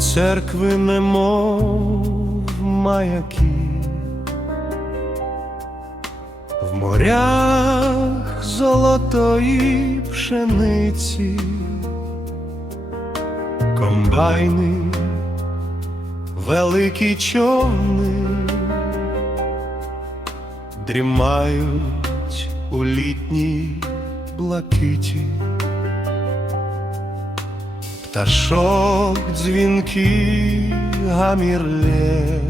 церкви немов маяки, в морях золотої пшениці, комбайни, великі човни дрімають у літній блакиті. Пташок дзвінки гамірлє,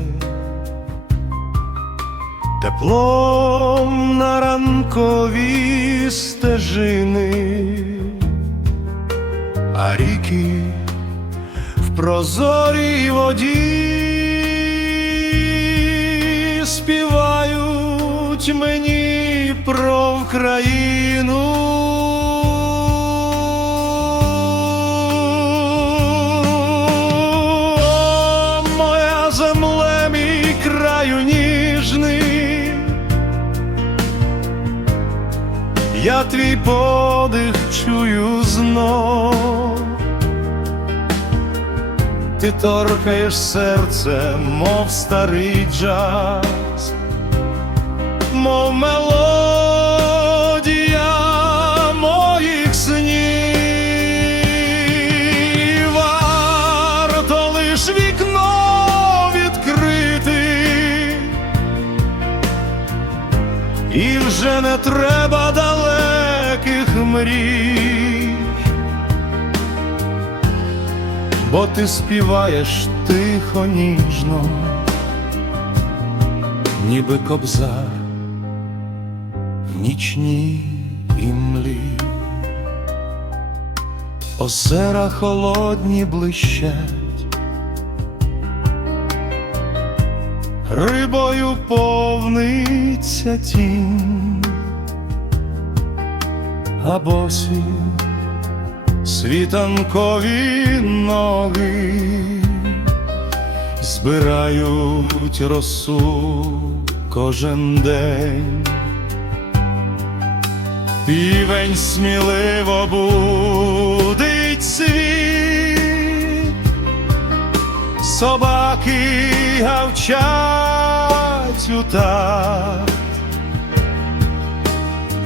теплом на ранкові стежини, а ріки в прозорій воді співають мені про Вкраїну. Я твій подих чую знов, ти торкаєш серце, мов старий джаз, мов мелодія моїх снів. Варто лиш вікно відкрити, і вже не треба далеких мрій, бо ти співаєш тихо ніжно, ніби кобзар в нічній імлі. Озера холодні блищать, рибою повниться тінь, а босі світанкові ноги збирають росу кожен день. Півень сміливо будить світ, собаки гавчать у такт,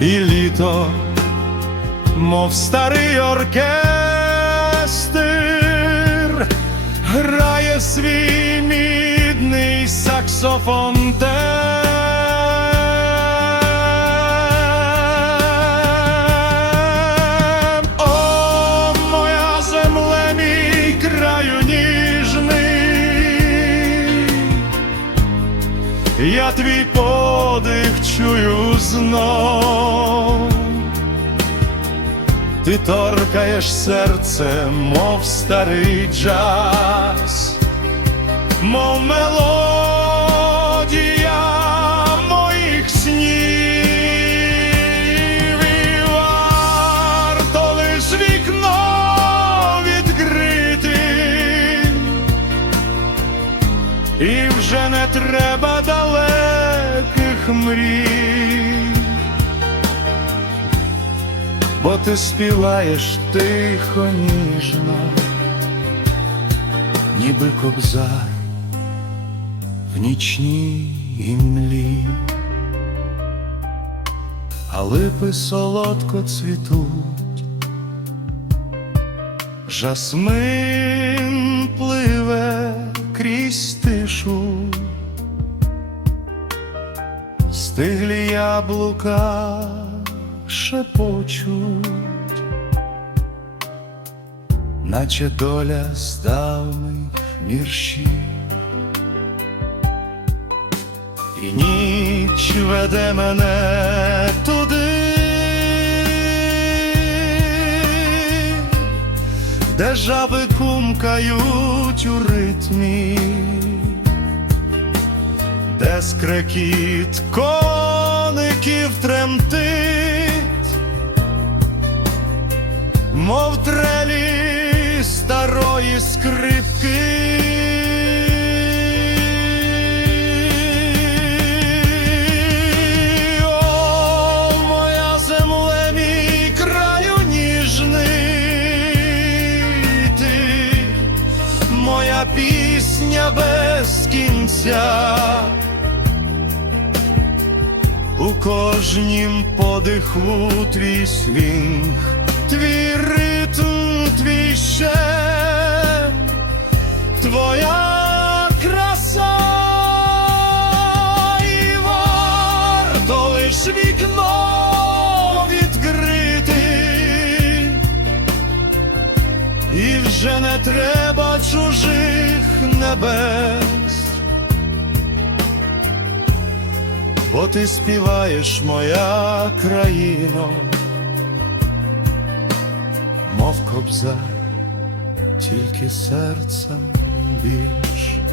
і літо, мов старий оркестр, грає свій мідний саксофон. О, моя земле, мій краю ніжний, я твій подих чую знов, ти торкаєш серце, мов старий джаз, мов мелодія моїх снів, і варто лиш вікно відкрити, і вже не треба далеких мрій, бо ти співаєш тихо ніжно, ніби кобзар в нічній імлі, а липи солодко цвітуть, жасмин пливе крізь тишу, стиглі яблука шепочуть, наче доля з давних. І ніч веде мене туди, де жаби кумкають у ритмі, де скрекіт коників тремтить, старої скрипки. Моя земле, краю ніжний, моя пісня без кінця. У кожнім подиху твій свінг, твій ритм, твій щем, твоя краса і варто лиш вікно відкрити, і вже не треба чужих небес. бо ти співаєш, моя країно, мов кобзар, тільки серцем більш.